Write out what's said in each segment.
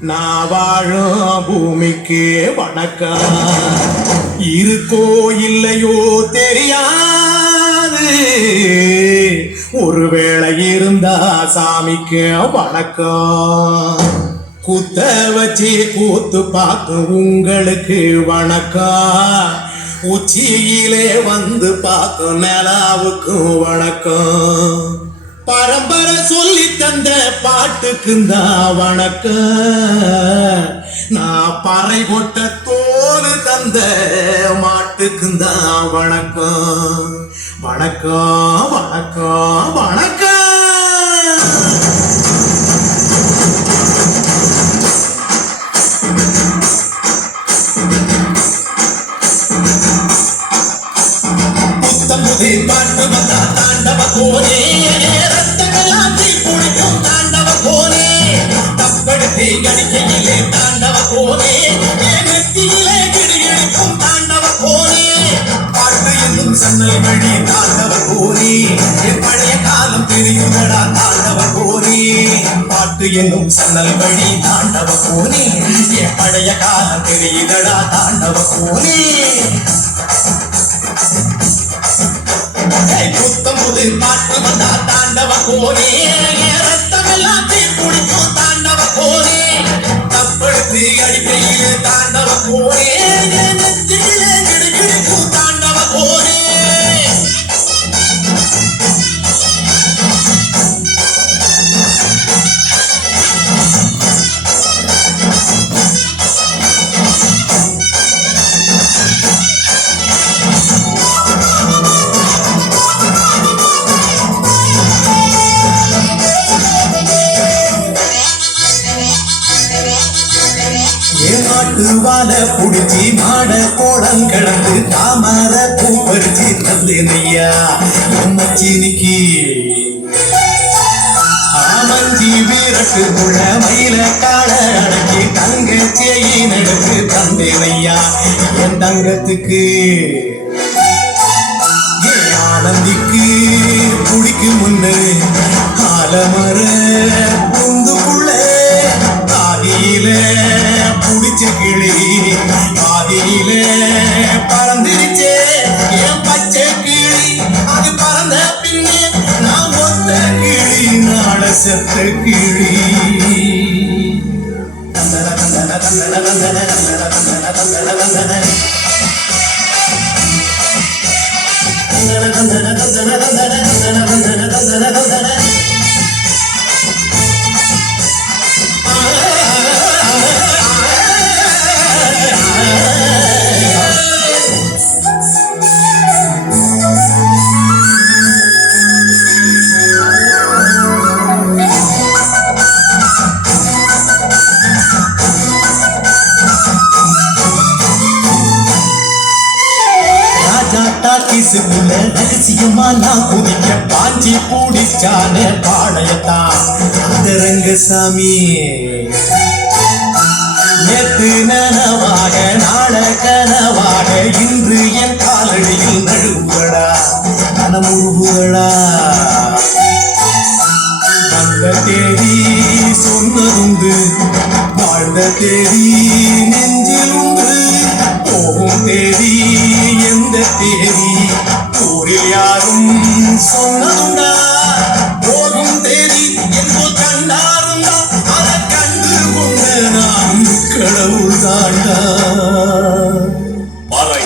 நான் வாழும் பூமிக்கு வணக்கம். இருக்கோ இல்லையோ தெரியாது, ஒருவேளை இருந்தா சாமிக்கு வணக்கம். குத்த வச்சு கூத்து பார்த்து உங்களுக்கு வணக்கம். உச்சியிலே வந்து பார்க்கும் நிலாவுக்கு வணக்கம். பரம்பரை சொல்லி தந்த பாட்டுக்குந்தான் வணக்கம். நான் பறை கொட்ட தோல் தந்த மாட்டுக்குந்தான் வணக்கம். வணக்கம் வணக்கம் வணக்கம். பாட்டு வந்தா தாண்டவ கோனே, ரத்தமெல்லாம் தீ குடிக்கும் தாண்டவ கோனே. தப்படுத்தி கடிக்கையிலே தாண்டவ கோனே, நெத்தியிலே கிடிகிடிக்கும் தாண்டவ கோனே. பாட்டு என்னும் சன்னல் வழி தாண்டவ கோனே, என் பழைய காலம் தெரியுதடா தாண்டவ கோனே. பாட்டு என்னும் சன்னல் வழி தாண்டவ கோனே, என் பழைய காலம் தெரியுதடா தாண்டவ கோனே. புத்தமுது பாட்டு வந்தா தாண்டவ கோனே, ரத்தமெல்லாம் தீ குடிக்கும் தாண்டவ கோனே. தப்படுத்தி அடிக்கையிலே தாண்டவ கோனே, நெத்தியிலே கிடுகிடுக்கும் தாண்டவ கோனே. வாழ புடிச்சி மாட கோடம் கிடந்து தாமர பூ பறிச்சு தந்தேனையா மச்சினிக்கு. ஆமஞ்சி வீரட்டுக்குள்ள மயில கால அடக்கி தங்க சேயி நடக்கு தந்தேனையா என் தங்கத்துக்கு. ஆனந்திக்கு குடிக்கு முன்னு ஆலமர புந்துக்குள்ள ஆதியில புடிச்ச கிளி ஆதியிலே பறந்துருச்சே என் பச்சை கிளி. அது பறந்த பின்னே நான் ஒத்த கிளி, நாட செத்த கிளி. தந்தன தந்தன தந்தன தந்தன தந்தன தந்தன தந்தன தந்தன தந்தன தந்தன தந்தன தந்தன தந்தன தந்தன தந்தன. ரகசியமா நான் குடிக்க பாஞ்சி பூடிச்சான பாளையத்தான் அந்த ரங்கசாமி. நேற்று நனவாக நாள கனவாக இன்று என் காலடியில் நடுவுகளா மனமுருகுகளா. அந்த தேதி சொன்னதுண்டு, வாழ்ந்த தேதி நெஞ்சில் உண்டு. போகும் தேதி எந்த தேதி ஊரில் யாரும் சொன்னதுண்டா. போகும் தேதி என்று கண்டாருண்டா, அதை கண்டு கொண்ட நான் கடவுள் தாண்டா. பறை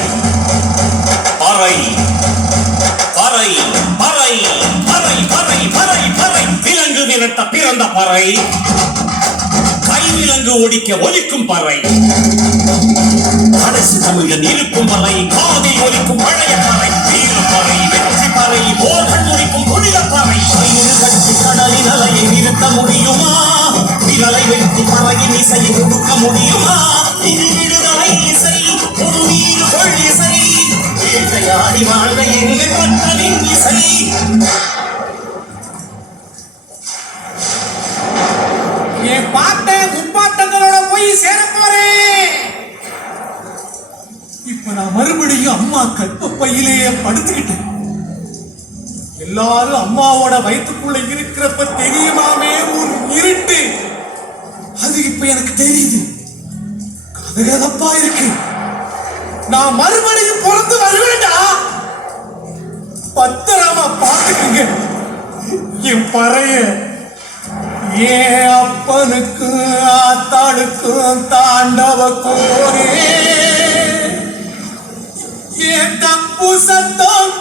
பறை பறை பறை பறை பறை பறை பறை. விலங்கு விரட்ட பிறந்த பறை, கைவிலங்கு ஒடிக்க ஒலிக்கும் பறை. கடைசி தமிழன் இருக்கும் பறை, காதில் ஒலிக்கும் பழைய பறை. வீரப்பறை வெற்றி பறை, போர்கள் ஒலிக்கும் புனித பறை. கயிறு கட்டி கடலின் அலையை நிறுத்த முடியுமா? விரலை வெட்டி பறையின் இசையை கொடுக்க முடியுமா? இது விடுதலை இசை, ஒரு வீடு கொள் இசை, வேட்டையாடி வாழ்ந்த எங்கள் பட்டனின் இசை. என் பாட்ட முப்பாட்டங்களோட போய் சேர போறேன். இப்ப நான் மறுபடியும் அம்மா கற்பப்பையிலேயே படுத்துக்கிட்டேன். எல்லாரும் அம்மாவோட வயிற்றுக்குள்ள இருக்கிறப்ப தெரியுமாமே உன் இருட்டு, அது இப்ப எனக்கு ஏதப்பா இருக்கு. நான் மறுபடியும் பிறந்து வருவேன்டா. பத்திரமா பாத்துக்குங்க என் பறைய. என் அப்பனுக்கும் ஆத்தாளுக்கும் தாண்டவ கோரே. என் தப்பு சத்தம்